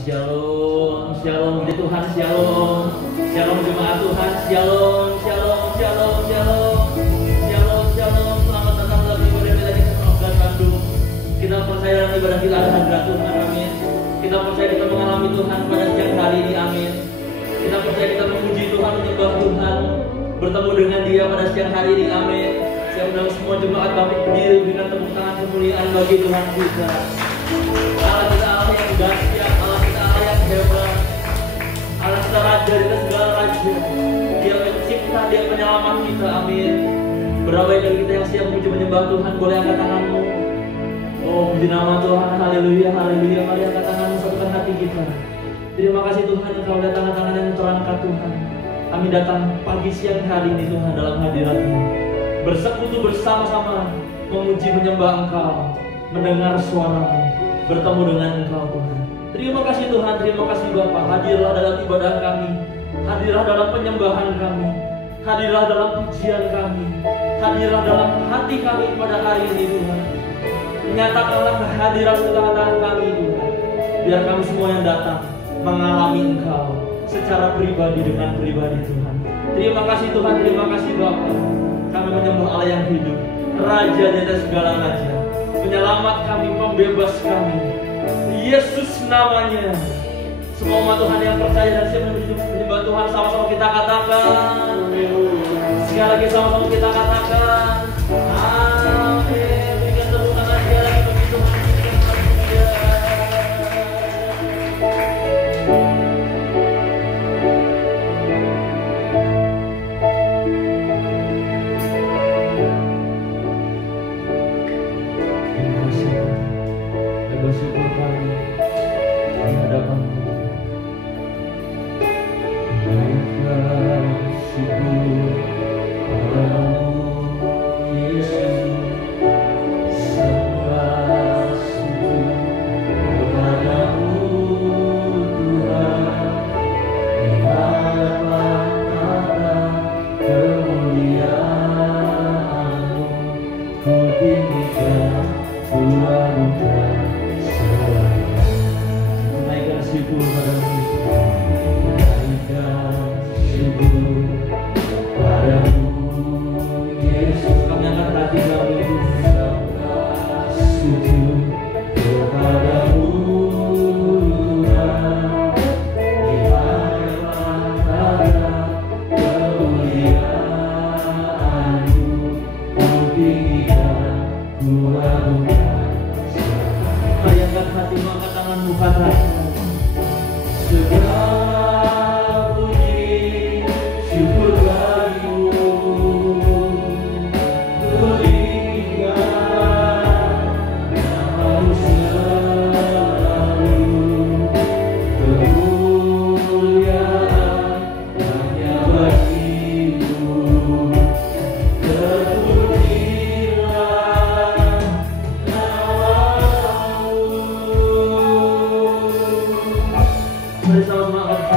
Shalom, shalom di Tuhan, shalom, shalom jemaat Tuhan, shalom, shalom, shalom, shalom, shalom, shalom. Selamat datang dalam ibadah kita di Keselamatan Bandung. Kita percaya dalam ibadah kita ada hadirat Tuhan, amin. Kita percaya kita mengalami Tuhan pada siang hari ini, amin. Kita percaya kita memuji Tuhan, menyembah Tuhan, bertemu dengan Dia pada siang hari ini, amin. Saya undang semua jemaat bangkit berdiri dengan tepuk tangan kemuliaan bagi Tuhan kita. Allah kita Allah yang dahsyat, Allah kita Allah yang hebat, Allah kita Raja di atas segala raja. Dia pencipta, Dia penyelamat kita, amin. Berapa dari kita yang siap memuji menyembah Tuhan, boleh angkat tanganmu. Oh, puji nama Tuhan, haleluya, haleluya. Mari angkat tanganmu, satukan hati kita. Terima kasih Tuhan, Engkau lihat tangan-tangan yang terangkat Tuhan. Kami datang pagi siang hari ini Tuhan dalam hadirat-Mu, bersekutu bersama-sama, memuji menyembah Engkau, mendengar suara-Mu, bertemu dengan Engkau Tuhan. Terima kasih Tuhan, terima kasih Bapa. Hadirlah dalam ibadah kami, hadirlah dalam penyembahan kami, hadirlah dalam pujian kami, hadirlah dalam hati kami pada hari ini Tuhan. Nyatakanlah kehadiran di tengah-tengah kami Tuhan, biar kami semua yang datang mengalami Engkau secara pribadi dengan pribadi Tuhan. Terima kasih Tuhan, terima kasih Bapa. Kami menyembah Allah yang hidup, Raja di atas segala raja, penyelamat kami, pembebas kami, Yesus namanya. Semua umat Tuhan yang percaya dan siap menyembah Tuhan, sama-sama kita katakan, sekali lagi sama-sama kita katakan, amin. Berikan tepuk tangan sekali lagi bagi Tuhan. Bersyukur kami di hadapan-Mu. Berikan syukur padamu Yesus, sembah sujud kepadamu Tuhan, di hadapan tahta kemuliaan-Mu, ku tinggikan, ku agungkan. Naikkan syukur padamu, naikkan syukur padamu Yesus. Kami angkat hati kami, sembah sujud kepadamu Tuhan, di hadapan tahta kemuliaan-Mu, ku tinggikan, ku agungkan. Mari angkat hatimu, angkat tanganmu, katakan segala puji syukur bagimu, ku tinggikan namamu selalu, kemuliaan hanya bagimu, terpujilah namamu. Mari sama-sama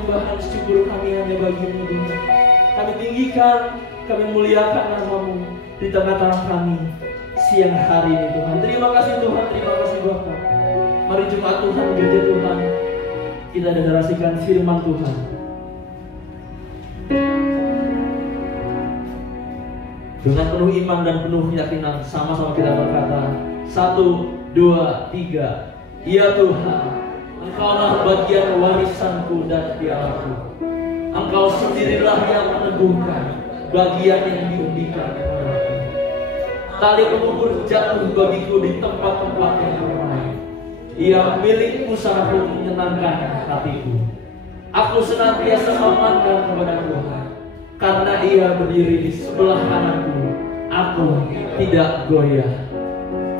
penyembahan syukur kami hanya bagi-Mu Tuhan. Kami tinggikan, kami muliakan nama-Mu di tengah-tengah kami siang hari ini Tuhan. Terima kasih Tuhan, terima kasih Bapa. Mari jemaat Tuhan, gereja Tuhan, kita deklarasikan firman Tuhan. Dengan penuh iman dan penuh keyakinan, sama-sama kita berkata, 1, 2, 3. Ya Tuhan, Engkaulah bagian warisanku dan pialaku. Engkau sendirilah yang meneguhkan bagian yang diundikan kepadaku. Tali pengubur jatuh bagiku di tempat-tempat yang ramai. Ia milikku sangat menyenangkan hatiku. Aku senantiasa memanggil kepada Tuhan, karena Ia berdiri di sebelah kananku. Aku tidak goyah.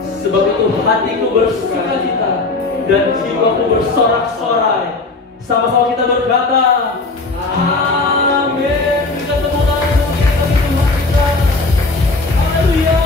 Sebab itu hatiku bersukacita dan jiwaku bersorak-sorai. Sama-sama kita berkata, amin. Kita tepuk tangan untuk kita bagi Tuhan kita. Haleluya.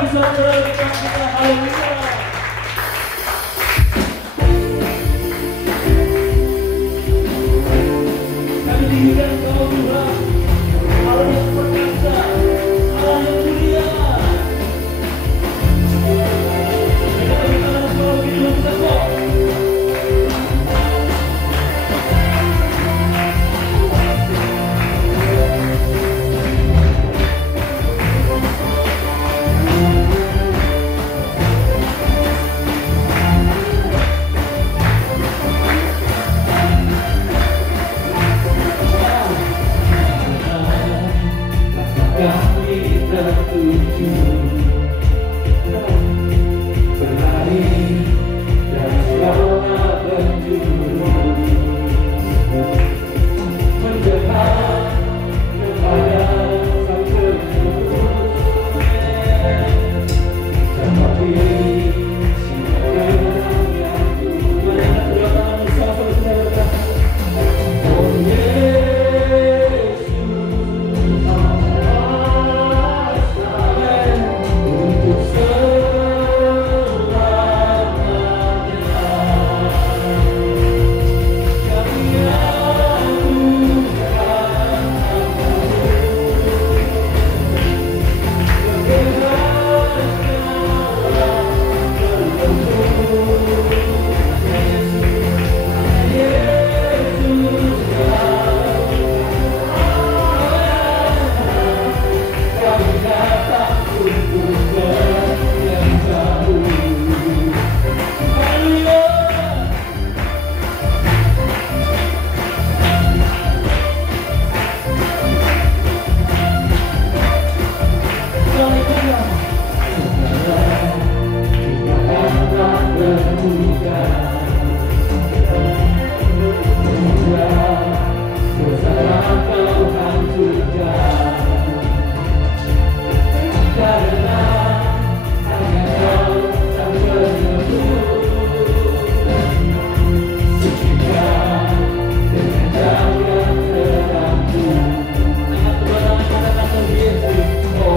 lagi saudara kita haleluya. Kami tinggikan Kau Tuhan, Allah yang perkasa, Allah yang mulia. Kita berikan suara hidup kita kok. Kami tertuju berlari dari segala penjuru, mendekat kepada Sang Penebus, seperti singa terang yang tujuh. Oh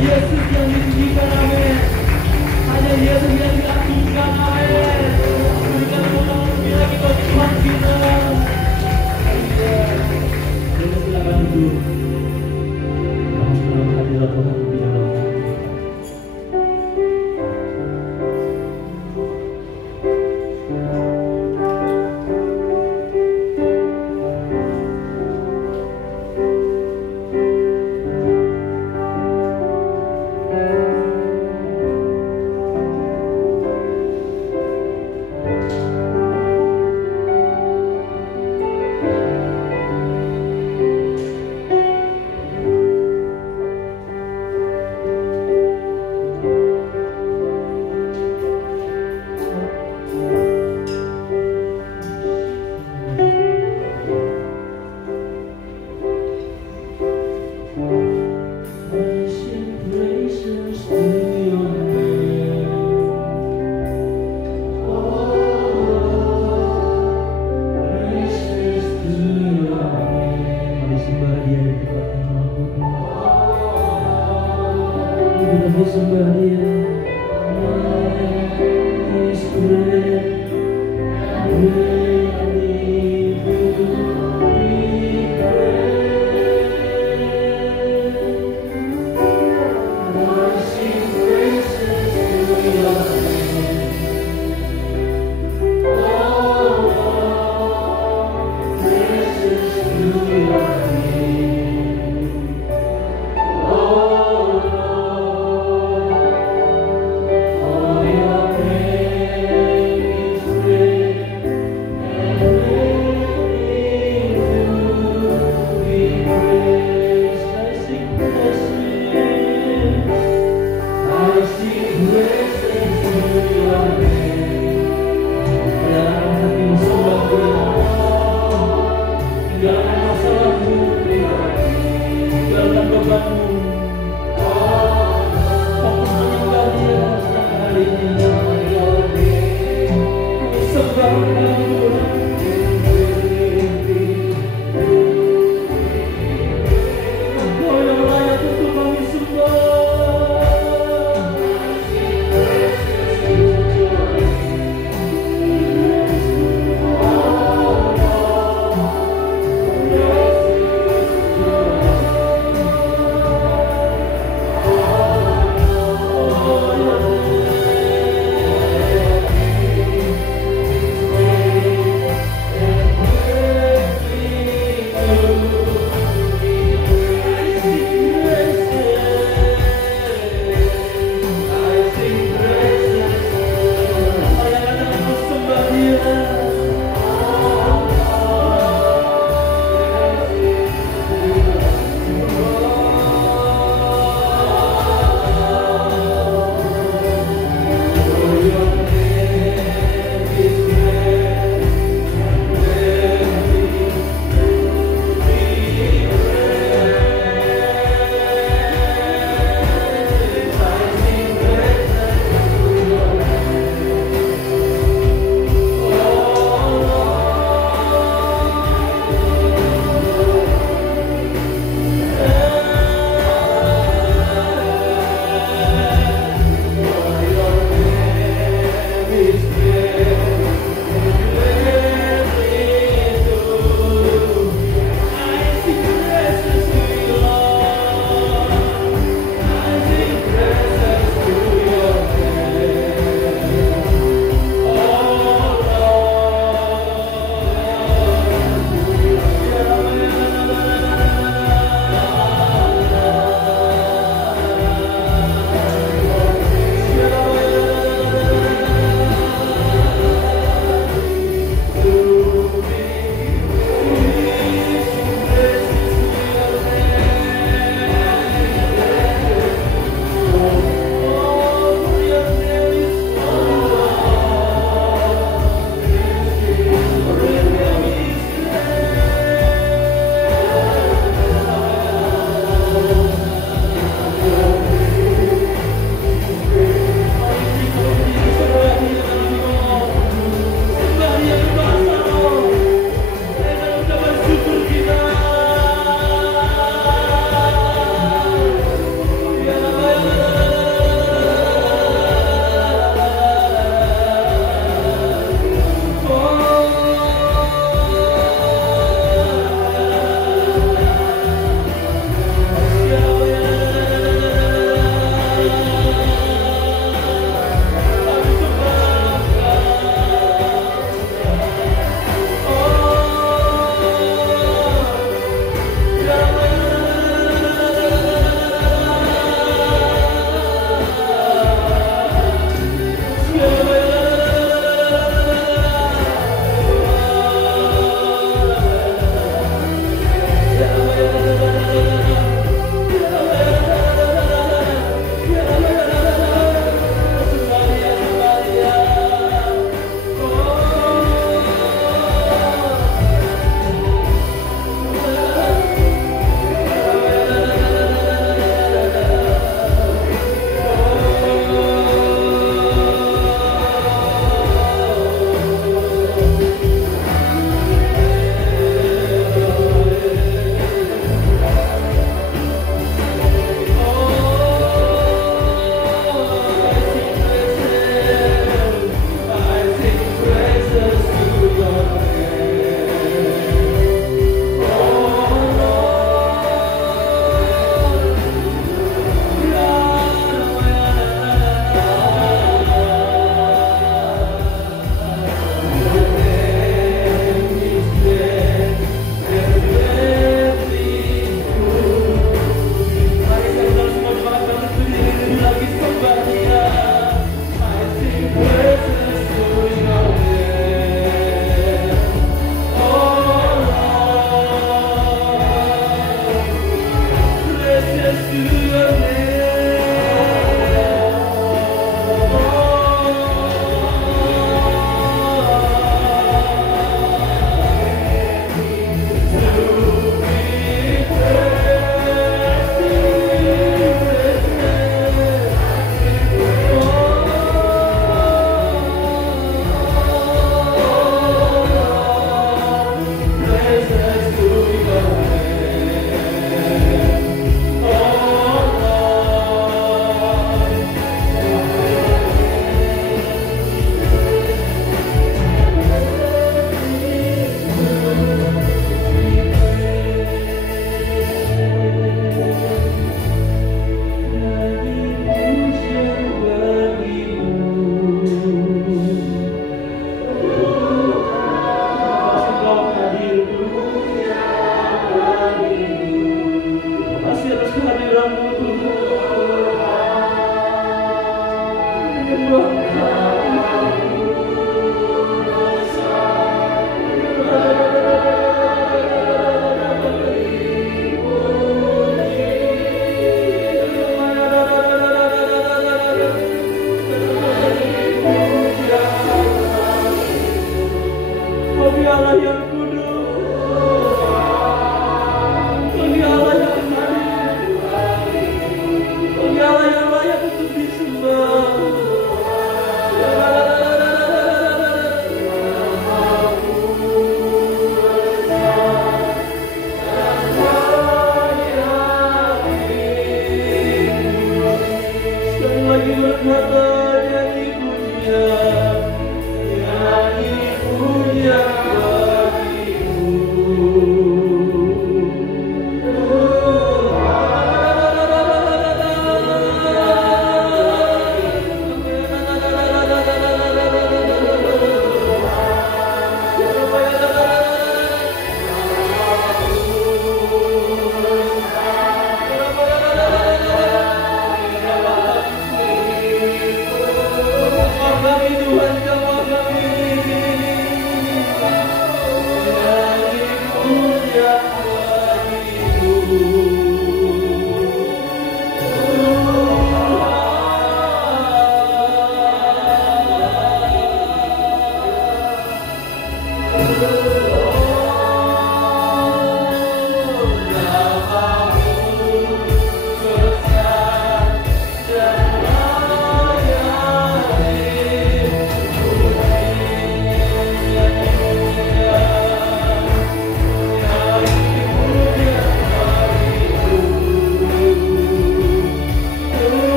Yesus yang ditinggikan, amin. Hanya Yesus yang diagungkan, amin. hidup. Masuk dalam hadirat Tuhan di dalam hati.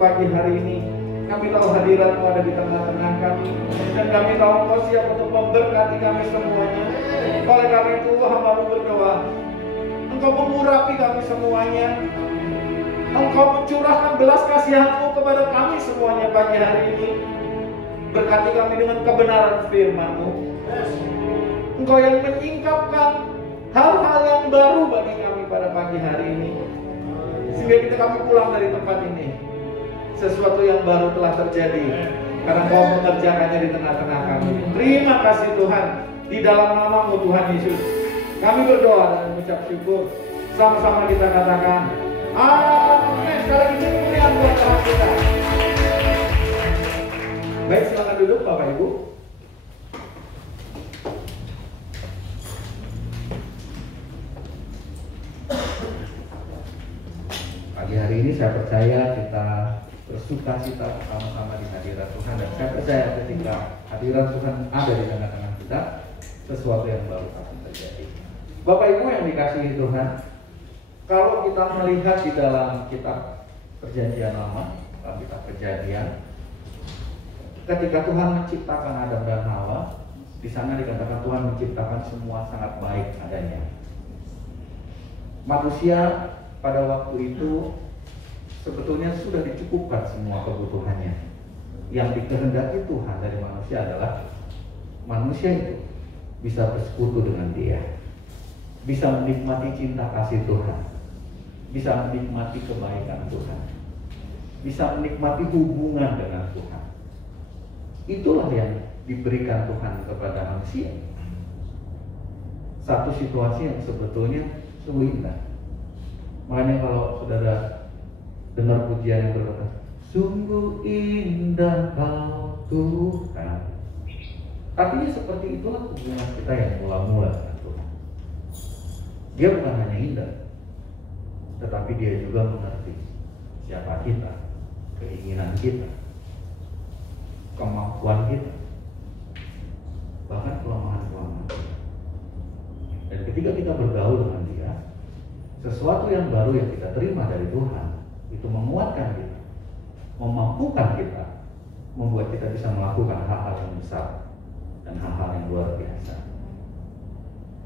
pagi hari ini. Kami tahu hadirat-Mu ada di tengah-tengah kami, dan kami tahu Engkau siap untuk memberkati kami semuanya. Oleh karena itu hamba-Mu berdoa, Engkau mengurapi kami semuanya, Engkau mencurahkan belas kasihan-Mu kepada kami semuanya pagi hari ini. Berkati kami dengan kebenaran firman-Mu. Engkau yang menyingkapkan hal-hal yang baru bagi kami pada pagi hari ini, sehingga kita kami pulang dari tempat ini, sesuatu yang baru telah terjadi karena Kau mengerjakannya di tengah-tengah kami. Terima kasih Tuhan, di dalam nama-Mu Tuhan Yesus kami berdoa dan mengucap syukur. Sama-sama kita katakan amin. Sekali lagi kemuliaan buat Tuhan kita. Baik, silakan duduk Bapak Ibu. Pagi hari ini saya percaya kita bersuka cita bersama-sama di hadirat Tuhan, dan saya percaya ketika hadirat Tuhan ada di tengah-tengah kita, sesuatu yang baru akan terjadi. Bapak Ibu yang dikasihi Tuhan, kalau kita melihat di dalam kitab Perjanjian Lama, dalam kitab Kejadian, ketika Tuhan menciptakan Adam dan Hawa, di sana dikatakan Tuhan menciptakan semua sangat baik adanya. Manusia pada waktu itu sebetulnya sudah dicukupkan semua kebutuhannya. Yang dikehendaki Tuhan dari manusia adalah manusia itu bisa bersekutu dengan Dia, bisa menikmati cinta kasih Tuhan, bisa menikmati kebaikan Tuhan, bisa menikmati hubungan dengan Tuhan. Itulah yang diberikan Tuhan kepada manusia. Satu situasi yang sebetulnya sungguh indah. Makanya kalau saudara dengar pujian yang berkata, sungguh indah Kau Tuhan, artinya seperti itulah hubungan kita yang mula-mula dengan Tuhan. Dia bukan hanya indah, tetapi Dia juga mengerti siapa kita, keinginan kita, kemampuan kita, bahkan kelemahan-kelemahan kita. Dan ketika kita bergaul dengan Dia, sesuatu yang baru yang kita terima dari Tuhan itu menguatkan kita, memampukan kita, membuat kita bisa melakukan hal-hal yang besar dan hal-hal yang luar biasa.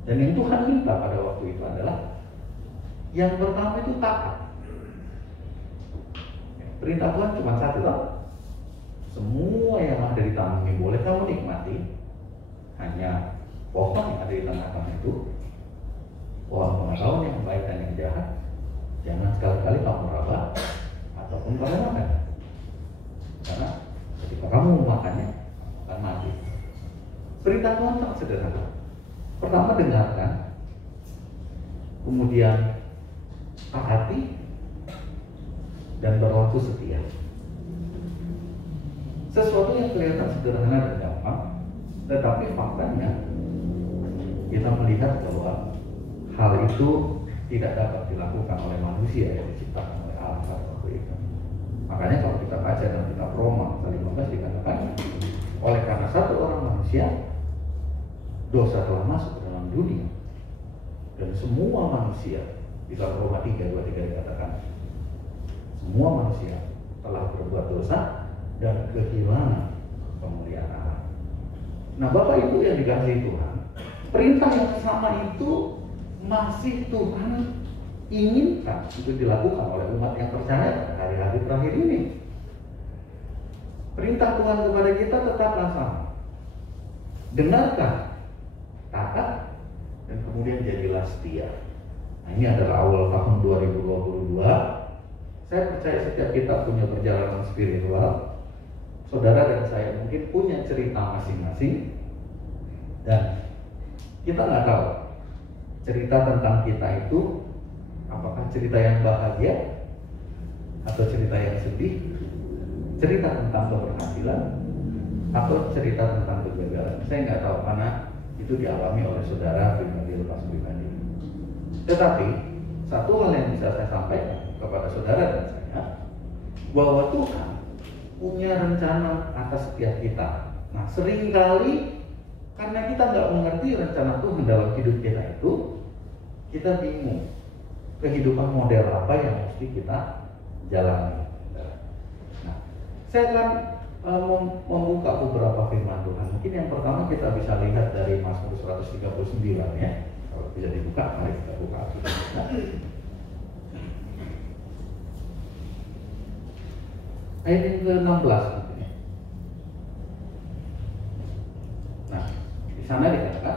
Dan yang Tuhan minta pada waktu itu adalah yang pertama itu taat. Perintah Tuhan cuma satu loh. Semua yang ada di taman ini boleh kamu nikmati, hanya pohon yang ada di tengah-tengah itu Pohon pengetahuan yang baik dan yang jahat, jangan sekali-kali kamu raba ataupun kamu makan. Karena ketika kamu memakannya akan mati. Perintah Tuhan sangat sederhana. Pertama, dengarkan, kemudian taati, dan berlaku setia. Sesuatu yang kelihatan sederhana dan gampang, tetapi faktanya kita melihat bahwa hal itu tidak dapat dilakukan oleh manusia yang diciptakan oleh Allah pada waktu itu. Makanya kalau kita baca dalam kitab Roma pasal 15 dikatakan, oleh karena satu orang manusia dosa telah masuk ke dalam dunia, dan semua manusia, di dalam Roma 3:23 dikatakan, semua manusia telah berbuat dosa dan kehilangan kemuliaan Allah. Nah, Bapak Ibu yang dikasihi Tuhan, perintah yang sama itu masih Tuhan inginkan untuk dilakukan oleh umat yang percaya hari-hari terakhir ini. Perintah Tuhan kepada kita tetaplah sama. Dengarkan, taat, dan kemudian jadilah setia. Nah, ini adalah awal tahun 2022. Saya percaya setiap kita punya perjalanan spiritual. Saudara dan saya mungkin punya cerita masing-masing, dan kita nggak tahu cerita tentang kita itu apakah cerita yang bahagia atau cerita yang sedih, cerita tentang keberhasilan atau cerita tentang kegagalan. Saya nggak tahu karena itu dialami oleh saudara pribadi lepas pribadi. Tetapi satu hal yang bisa saya sampaikan kepada saudara dan saya, bahwa Tuhan punya rencana atas setiap kita. Nah, seringkali karena kita nggak mengerti rencana Tuhan dalam hidup kita itu, kita bingung kehidupan model apa yang mesti kita jalani. Nah, saya akan membuka beberapa firman Tuhan. Mungkin yang pertama kita bisa lihat dari Mazmur 139 ya. Kalau bisa dibuka, mari kita buka. Ayat yang ke-16. Nah, di sana dikatakan,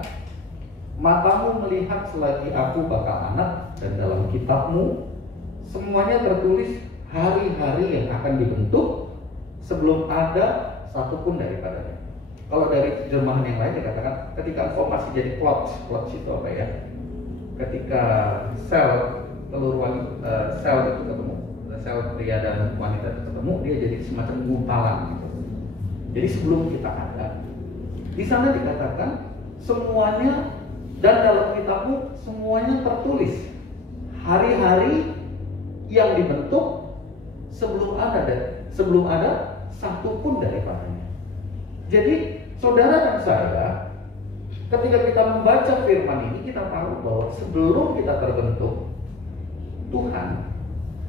matamu melihat selagi aku bakal anak, dan dalam kitabmu semuanya tertulis hari-hari yang akan dibentuk sebelum ada satupun daripadanya. Kalau dari terjemahan yang lain dikatakan, ketika engkau masih jadi plots itu apa ya? Ketika sel telur sel itu ketemu, sel pria dan wanita itu ketemu, dia jadi semacam gumpalan gitu. Jadi sebelum kita ada, di sana dikatakan semuanya, dan dalam kitabmu semuanya tertulis hari-hari yang dibentuk sebelum ada satu pun daripadanya. Jadi saudara dan saya, ketika kita membaca firman ini, kita tahu bahwa sebelum kita terbentuk, Tuhan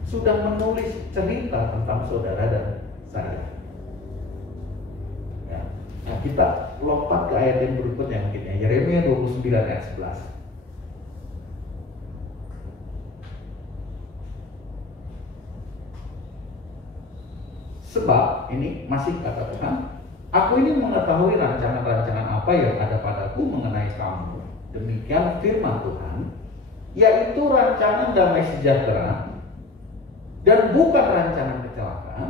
sudah menulis cerita tentang saudara dan saya. Ya. Nah, kita lompat ke ayat yang berikutnya mungkin ya, Yeremia 29 ayat 11. Sebab ini masih kata Tuhan, aku ini mengetahui rancangan-rancangan apa yang ada padaku mengenai kamu. Demikian firman Tuhan, yaitu rancangan damai sejahtera dan bukan rancangan kecelakaan,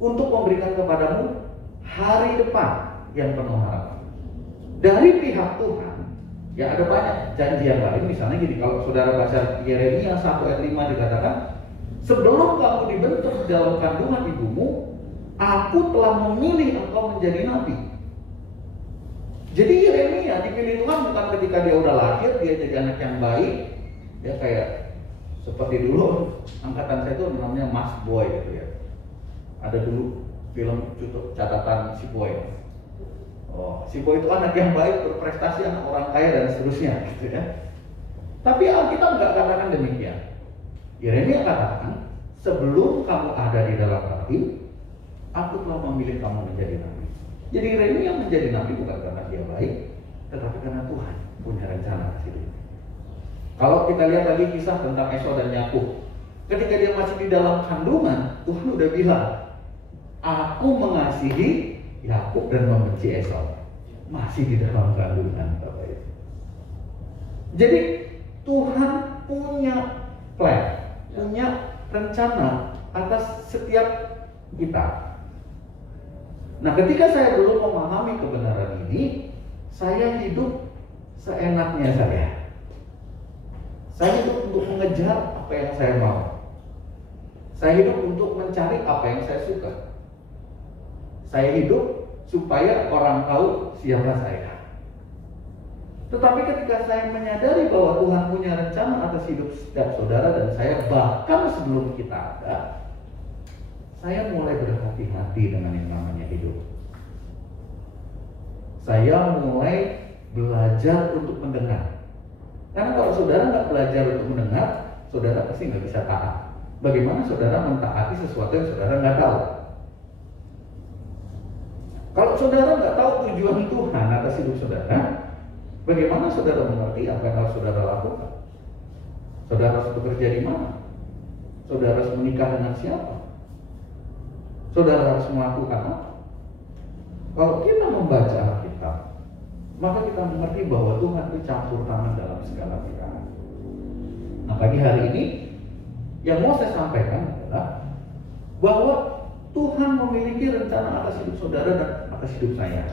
untuk memberikan kepadamu hari depan yang penuh harapan. Dari pihak Tuhan, ya ada banyak janji yang lain. Misalnya gini, kalau saudara baca Yeremia 1 ayat 5 dikatakan, sebelum kamu dibentuk dalam kandungan ibumu, aku telah memilih engkau menjadi nabi. Jadi Yeremia dipilih Tuhan bukan ketika dia udah lahir, dia jadi anak yang baik. Ya kayak seperti dulu angkatan saya itu namanya Mas Boy gitu ya. Ada dulu film catatan si Boy. Oh, si Boy itu anak yang baik, berprestasi, anak orang kaya dan seterusnya gitu ya. Tapi Alkitab nggak katakan demikian. Yeremia katakan, sebelum kamu ada di dalam rahim, aku telah memilih kamu menjadi nabi. Jadi Yeremia menjadi nabi bukan karena dia baik, tetapi karena Tuhan punya rencana ke hidup. Kalau kita lihat lagi kisah tentang Esau dan Yakub, ketika dia masih di dalam kandungan, Tuhan udah bilang, aku mengasihi Yakub dan membenci Esau. Masih di dalam kandungan, Bapak Ibu. Jadi Tuhan punya plan, punya rencana atas setiap kita. Nah, ketika saya belum memahami kebenaran ini, saya hidup seenaknya saya. Saya hidup untuk mengejar apa yang saya mau. Saya hidup untuk mencari apa yang saya suka. Saya hidup supaya orang tahu siapa saya. Tetapi ketika saya menyadari bahwa Tuhan punya rencana atas hidup setiap saudara dan saya, bahkan sebelum kita ada, saya mulai berhati-hati dengan yang namanya hidup. Saya mulai belajar untuk mendengar. Karena kalau saudara nggak belajar untuk mendengar, saudara pasti nggak bisa taat. Bagaimana saudara mentaati sesuatu yang saudara nggak tahu? Kalau saudara nggak tahu tujuan Tuhan atas hidup saudara, bagaimana saudara mengerti apa yang harus saudara lakukan? Saudara harus bekerja di mana? Saudara harus menikah dengan siapa? Saudara harus melakukan apa? Kalau kita membaca Alkitab, maka kita mengerti bahwa Tuhan itu campur tangan dalam segala perkara. Nah, pagi hari ini yang mau saya sampaikan adalah bahwa Tuhan memiliki rencana atas hidup saudara dan atas hidup saya.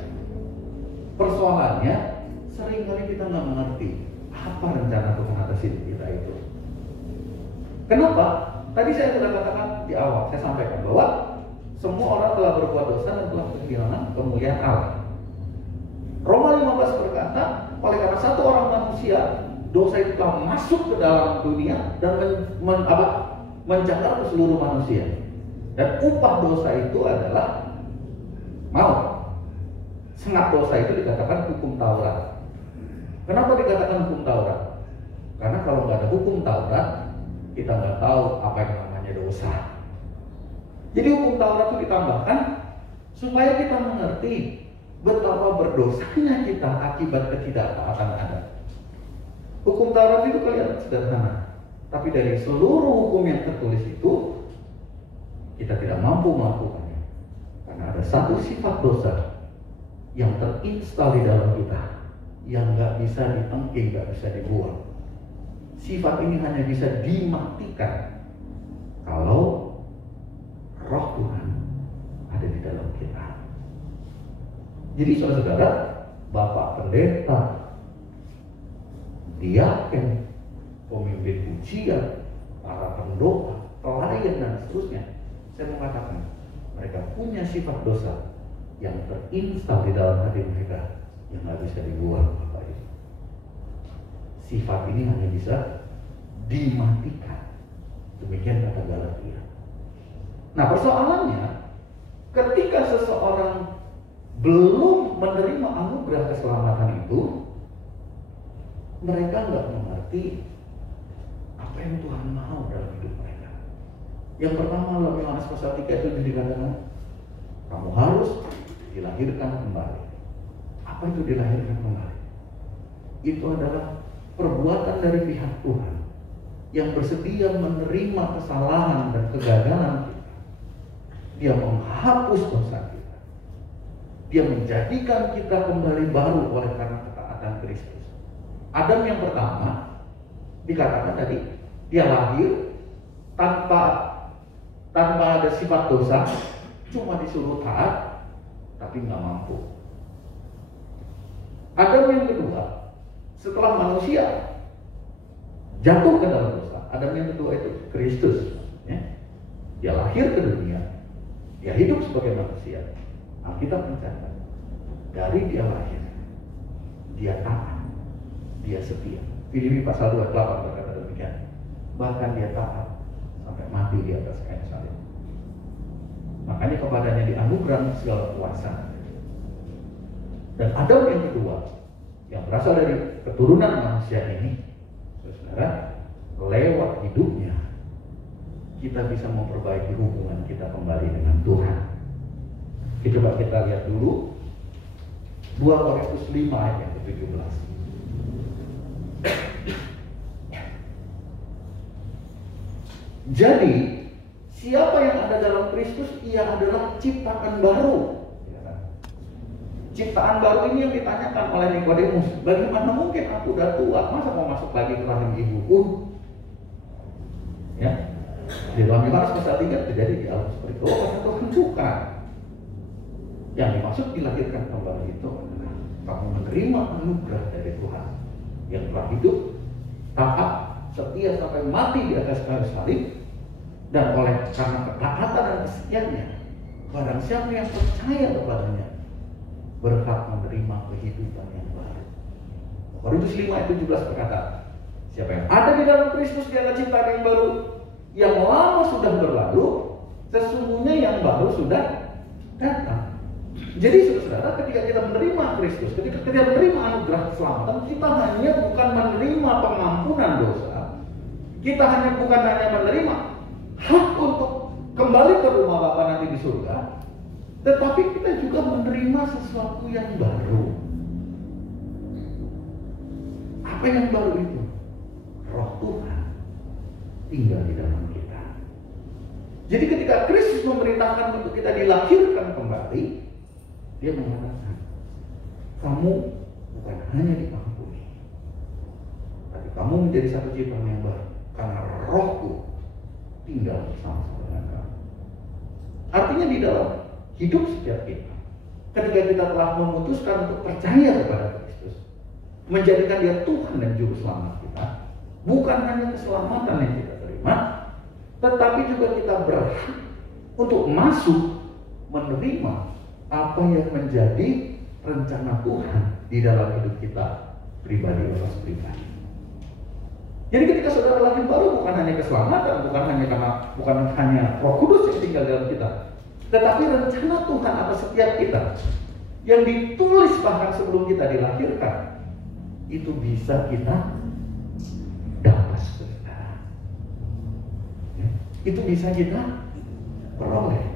Persoalannya, seringkali kita nggak mengerti apa rencana Tuhan atas hidup kita itu. Kenapa? Tadi saya sudah katakan di awal, saya sampaikan bahwa semua orang telah berbuat dosa dan telah kehilangan kemuliaan Allah. Roma 15 berkata, oleh karena satu orang manusia, dosa itu telah masuk ke dalam dunia dan mencakup ke seluruh manusia. Dan upah dosa itu adalah maut. Sengat dosa itu dikatakan hukum Taurat. Kenapa dikatakan hukum Taurat? Karena kalau nggak ada hukum Taurat, kita nggak tahu apa yang namanya dosa. Jadi hukum Taurat itu ditambahkan supaya kita mengerti betapa berdosanya kita akibat ketidaktaatan Adam. Hukum Taurat itu kelihatan sederhana, tapi dari seluruh hukum yang tertulis itu kita tidak mampu melakukannya karena ada satu sifat dosa yang terinstal di dalam kita yang nggak bisa ditengking, nggak bisa dibuang. Sifat ini hanya bisa dimatikan kalau Roh Tuhan ada di dalam kita. Jadi saudara-saudara, Bapak Pendeta, diaken, pemimpin pujian, para pendoa, pelayan dan seterusnya, saya mau katakan mereka punya sifat dosa yang terinstal di dalam hati mereka yang nggak bisa dibuang, Bapak Ibu. Sifat ini hanya bisa dimatikan. Demikian kata Galatia. Nah, persoalannya ketika seseorang belum menerima anugerah keselamatan itu, mereka nggak mengerti apa yang Tuhan mau dalam hidup mereka. Yang pertama, dalam Yohanes pasal 3 itu dikatakan kamu harus dilahirkan kembali. Apa itu dilahirkan kembali? Itu adalah perbuatan dari pihak Tuhan yang bersedia menerima kesalahan dan kegagalan kita. Dia menghapus dosa kita. Dia menjadikan kita kembali baru oleh karena ketaatan Kristus. Adam yang pertama dikatakan tadi, dia lahir tanpa ada sifat dosa, cuma disuruh taat, tapi nggak mampu. Adam yang kedua, setelah manusia jatuh ke dalam dosa, Adam yang kedua itu Kristus. Dia lahir ke dunia, dia hidup sebagai manusia. Alkitab mencatat dari dia lahir, dia taat, dia setia. Filipi pasal 28 berkata demikian. Bahkan dia taat sampai mati di atas kayu salib. Makanya kepadanya dianugerahkan segala kuasa. Dan Adam yang kedua, yang berasal dari keturunan manusia ini, saudara, lewat hidupnya kita bisa memperbaiki hubungan kita kembali dengan Tuhan. Coba kita lihat dulu 2 Korintus 5 ayat yang ke-17. Jadi siapa yang ada dalam Kristus, ia adalah ciptakan baru. ciptaan baru ini yang ditanyakan oleh Nikodemus, bagaimana mungkin aku udah tua, masa mau masuk lagi ke rahim ibuku? Ya, di dalam Yohanes pasal 3 terjadi dialog seperti itu. Oh, kata Tuhan bukan. Yang dimaksud dilahirkan kembali itu adalah kamu menerima anugerah dari Tuhan yang telah hidup, taat, setia sampai mati di atas kayu salib, dan oleh karena ketaatan dan kesetiaannya, barang siapa yang percaya kepadanya berhak menerima kehidupan yang baru. Korintus 5:17 berkata, siapa yang ada di dalam Kristus dia adalah ciptaan yang baru, yang lama sudah berlalu, sesungguhnya yang baru sudah datang. Jadi saudara, ketika kita menerima Kristus, ketika kita menerima anugerah keselamatan, kita hanya bukan menerima pengampunan dosa, kita bukan hanya menerima hak untuk kembali ke rumah Bapa nanti di surga, tetapi kita juga menerima sesuatu yang baru. Apa yang baru itu? Roh Tuhan tinggal di dalam kita. Jadi ketika Kristus memerintahkan untuk kita dilahirkan kembali, dia mengatakan, kamu bukan hanya diampuni, tapi kamu menjadi satu ciptaan yang baru, karena Rohku tinggal bersama-sama dengan kamu. Artinya di dalam hidup setiap kita, ketika kita telah memutuskan untuk percaya kepada Kristus, menjadikan dia Tuhan dan Juru Selamat kita, bukan hanya keselamatan yang kita terima, tetapi juga kita berhak untuk masuk menerima apa yang menjadi rencana Tuhan di dalam hidup kita pribadi. Jadi ketika saudara lahir baru, bukan hanya keselamatan, bukan hanya Roh Kudus yang tinggal dalam kita, tetapi rencana Tuhan atas setiap kita yang ditulis bahkan sebelum kita dilahirkan, itu bisa kita dapat, saudara. Itu bisa kita peroleh.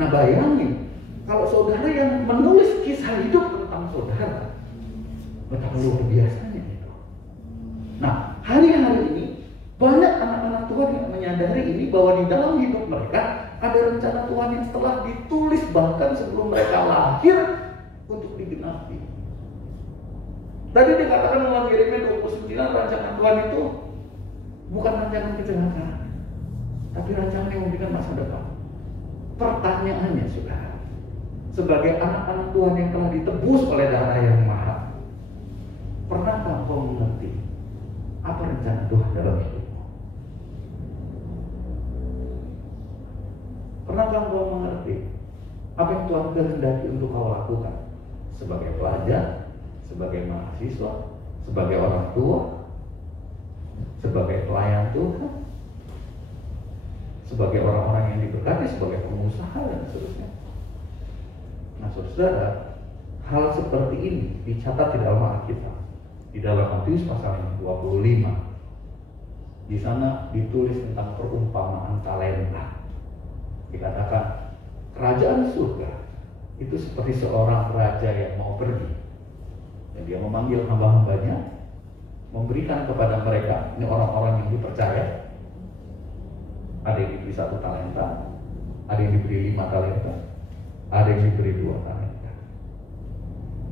Nah, bayangin kalau saudara yang menulis kisah hidup tentang saudara, betapa luar biasanya itu. Nah, hari-hari ini banyak anak-anak Tuhan yang menyadari ini, bahwa di dalam hidup mereka ada rencana Tuhan yang telah ditulis bahkan sebelum mereka lahir untuk digenapi. Tadi dikatakan dalam Yeremia 29, rancangan Tuhan itu bukan rancangan kecelakaan, tapi rancangan yang memberikan masa depan. Pertanyaannya, saudara, sebagai anak-anak Tuhan yang telah ditebus oleh darah yang mahal, pernahkah kau mengerti apa rencana Tuhan dalam hidupmu? Pernahkah kau mengerti apa yang Tuhan kehendaki untuk kau lakukan sebagai pelajar, sebagai mahasiswa, sebagai orang tua, sebagai pelayan Tuhan, sebagai orang-orang yang diberkati, sebagai pengusaha dan seterusnya? Nah, saudara, hal seperti ini dicatat di dalam Alkitab, di dalam Matius pasal 25. Di sana ditulis tentang perumpamaan talenta. Dikatakan kerajaan surga itu seperti seorang raja yang mau pergi, dan dia memanggil hamba-hambanya, memberikan kepada mereka, ini orang-orang yang dipercaya. Ada yang diberi 1 talenta, ada yang diberi 5 talenta, ada yang diberi 2 talenta.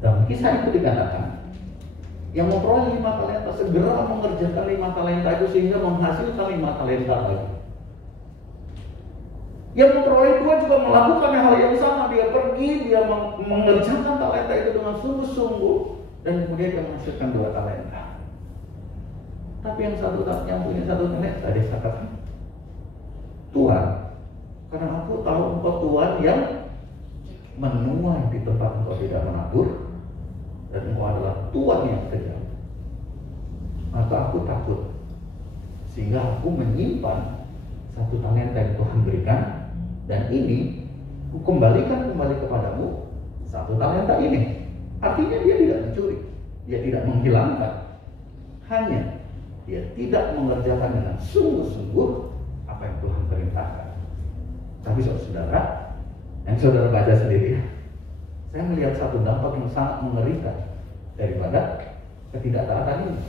Dalam kisah itu dikatakan, yang memperoleh 5 talenta segera mengerjakan 5 talenta itu sehingga menghasilkan 5 talenta lagi. Yang memperoleh 2 juga melakukan hal yang sama, dia pergi, dia mengerjakan talenta itu dengan sungguh-sungguh, dan kemudian dia menghasilkan 2 talenta. Tapi yang punya 1 talenta, dia katakan, Tuhan, karena aku tahu Engkau Tuhan yang menuai di tempat Engkau tidak menabur, dan Engkau adalah Tuhan yang kejam, maka aku takut, sehingga aku menyimpan 1 talenta yang Tuhan berikan, dan ini aku kembalikan kembali kepadamu 1 talenta ini. Artinya dia tidak mencuri, dia tidak menghilangkan, hanya dia tidak mengerjakan dengan sungguh-sungguh apa yang Tuhan perintahkan. Tapi saudara, yang saudara baca sendiri, saya melihat satu dampak yang sangat mengerikan daripada ketidaktaatan ini.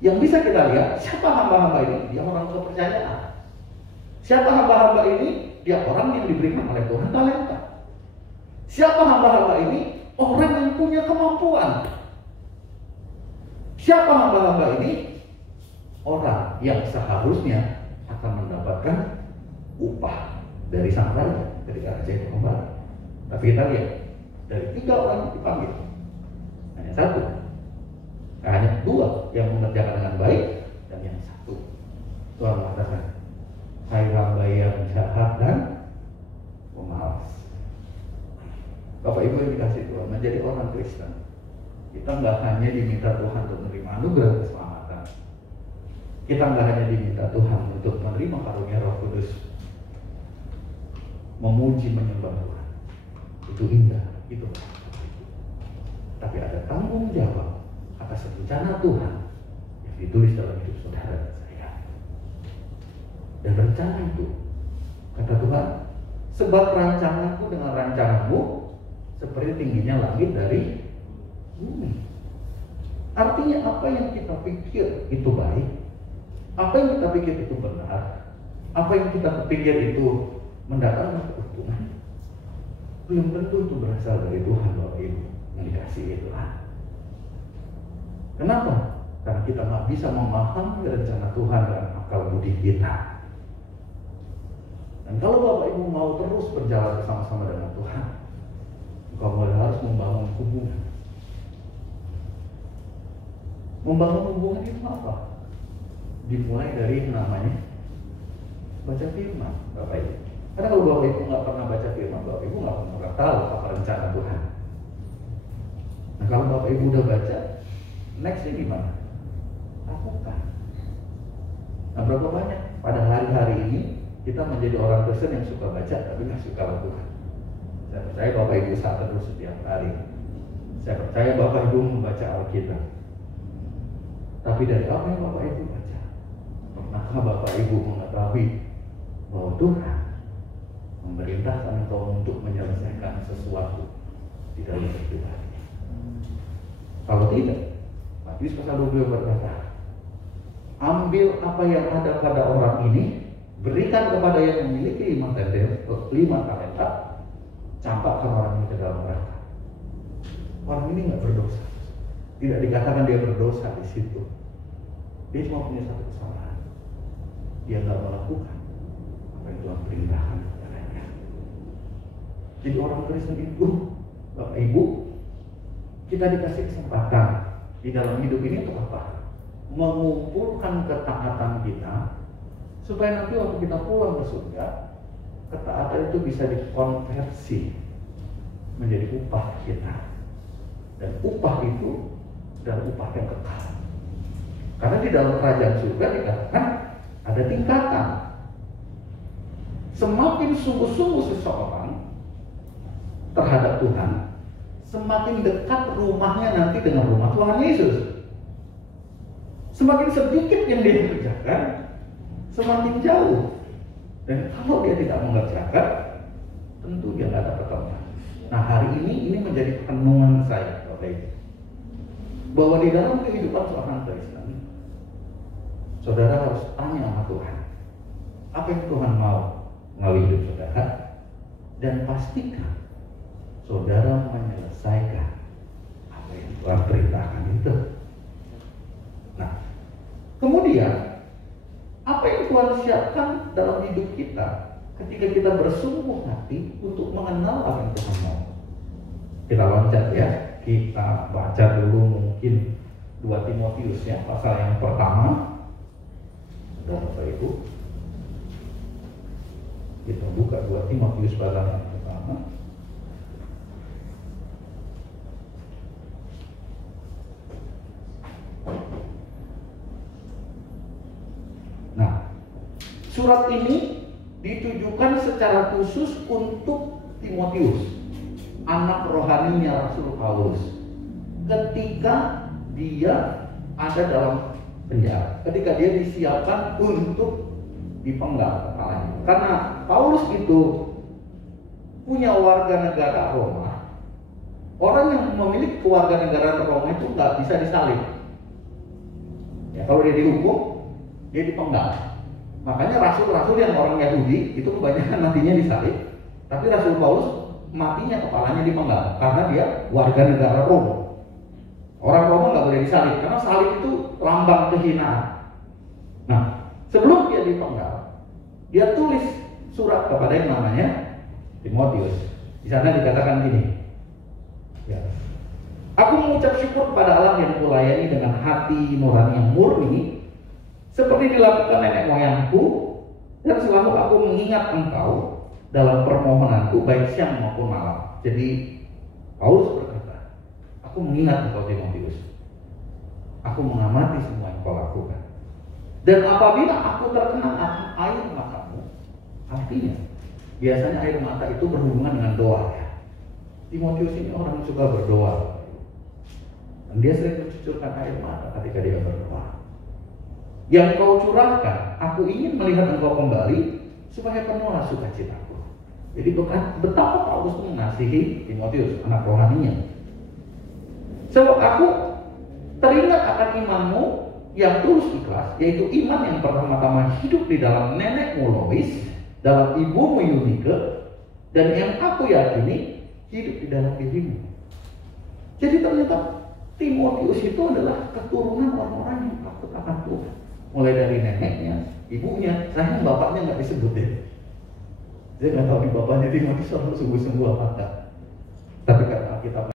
Yang bisa kita lihat, siapa hamba-hamba ini? Dia orang kepercayaan. Siapa hamba-hamba ini? Dia orang yang diberikan oleh Tuhan talenta. Siapa hamba-hamba ini? orang yang punya kemampuan. Siapa hamba-hamba ini? Orang yang seharusnya akan mendapatkan upah dari sang raja ketika raja itu kembali. Tapi kita lihat, dari 3 orang yang dipanggil, hanya 1. Hanya 2 yang mengerjakan dengan baik, dan yang 1 Tuhan mengatakan, hai hamba yang jahat dan pemalas. Bapak Ibu yang dikasih Tuhan, menjadi orang Kristen, kita nggak hanya diminta Tuhan untuk menerima anugerah keselamatan, kita nggak hanya diminta Tuhan untuk menerima karunia Roh Kudus, memuji menyembah Tuhan, itu indah, itu baik. Tapi ada tanggung jawab atas rencana Tuhan yang ditulis dalam hidup saudara dan saya. Dan rencana itu, kata Tuhan, sebab rancanganku dengan rancanganmu seperti tingginya langit dari bumi. Artinya apa yang kita pikir itu baik, apa yang kita pikir itu benar, apa yang kita pikir itu mendatangkan keuntungan, belum tentu itu berasal dari Tuhan, Bapak Ibu yang dikasihi Tuhan. Kenapa? Karena kita nggak bisa memahami rencana Tuhan dan akal budi kita. Dan kalau Bapak Ibu mau terus berjalan bersama-sama dengan Tuhan, engkau mulai harus membangun hubungan. Membangun hubungan itu apa? Dimulai dari namanya baca firman, Bapak Ibu. Karena kalau Bapak Ibu nggak pernah baca firman, Bapak Ibu nggak pernah tahu apa rencana Tuhan. Nah kalau Bapak Ibu udah baca, nextnya gimana? Lakukan. Nah berapa banyak pada hari-hari ini kita menjadi orang Kristen yang suka baca tapi nggak suka lakukan. Saya percaya Bapak Ibu saat teduh setiap hari. Saya percaya Bapak Ibu membaca Alkitab. Tapi dari apa yang Bapak Ibu baca, pernahkah Bapak Ibu mengetahui bahwa Tuhan memerintahkan engkau untuk menyelesaikan sesuatu di dalam kehidupan? Kalau tidak, Matius pasal 22 berkata, ambil apa yang ada pada orang ini, berikan kepada yang memiliki 5 talenta, campakkan orang ini ke dalam neraka. Orang ini nggak berdosa, tidak dikatakan dia berdosa di situ. Dia cuma punya satu kesalahan, dia nggak melakukan apa yang Tuhan perintahkan kepadanya. Jadi orang Kristen itu, Bapak Ibu, kita dikasih kesempatan di dalam hidup ini untuk apa? Mengumpulkan ketaatan kita supaya nanti waktu kita pulang ke surga, ketaatan itu bisa dikonversi menjadi upah kita. Dan upah itu adalah upah yang kekal. Karena di dalam kerajaan surga dikatakan ada tingkatan. Semakin sungguh-sungguh seseorang terhadap Tuhan, semakin dekat rumahnya nanti dengan rumah Tuhan Yesus. Semakin sedikit yang dia kerjakan, semakin jauh. Dan kalau dia tidak mengerjakan, tentu dia nggak dapat tempat. Nah hari ini menjadi renungan saya, Bapak Ibu, bahwa di dalam kehidupan seorang Kristen, saudara harus tanya sama Tuhan, apa yang Tuhan mau melalui hidup saudara, dan pastikan saudara menyelesaikan apa yang Tuhan perintahkan itu. Nah, kemudian apa yang Tuhan siapkan dalam hidup kita ketika kita bersungguh hati untuk mengenal apa yang Tuhan mau. Kita loncat ya, kita baca dulu mungkin 2 Timotius ya, pasal yang pertama. Dan Bapak Ibu, kita buka 2 Timotius pasal yang pertama. Nah, surat ini ditujukan secara khusus untuk Timotius, anak rohaninya Rasul Paulus, ketika dia ada dalam penjara, ketika dia disiapkan untuk dipenggal kepalanya. Karena Paulus itu punya warga negara Roma. Orang yang memiliki kewarganegaraan Roma itu nggak bisa disalib. Ya, kalau dia dihukum, dia dipenggal. Makanya rasul-rasul yang orang Yahudi itu kebanyakan matinya disalib, tapi Rasul Paulus matinya kepalanya dipenggal karena dia warga negara Roma. Orang Roma nggak boleh disalib karena salib itu lambang kehinaan. Nah, sebelum dia dipenggal, dia tulis surat kepada yang namanya Timotius. Di sana dikatakan gini, ya, aku mengucap syukur kepada Allah yang kulayani dengan hati nurani yang murni, seperti dilakukan nenek moyangku, dan selalu aku mengingat engkau dalam permohonanku baik siang maupun malam. Jadi Paulus berkata, aku mengingat engkau Timotius, aku mengamati semua yang kau lakukan, dan apabila aku terkena akan air matamu, artinya biasanya air mata itu berhubungan dengan doa ya. Timotius ini orang yang suka berdoa, dan dia sering mencucurkan air mata ketika dia berdoa. Yang kau curahkan, aku ingin melihat engkau kembali supaya penuhlah sukacitaku. Jadi betapa Paulus mengasihi Timotius, anak rohaninya. Sebab aku teringat akan imanmu yang tulus ikhlas, yaitu iman yang pertama-tama hidup di dalam nenekmu Lois, dalam ibumu Yunike, dan yang aku yakini hidup di dalam dirimu. Jadi ternyata Timotius itu adalah keturunan orang-orang yang takut akan Tuhan. Mulai dari neneknya, ibunya, sayang bapaknya nggak disebut deh. Saya nggak tahu di bapaknya Timotius orang sungguh-sungguh apa enggak. Tapi karena kita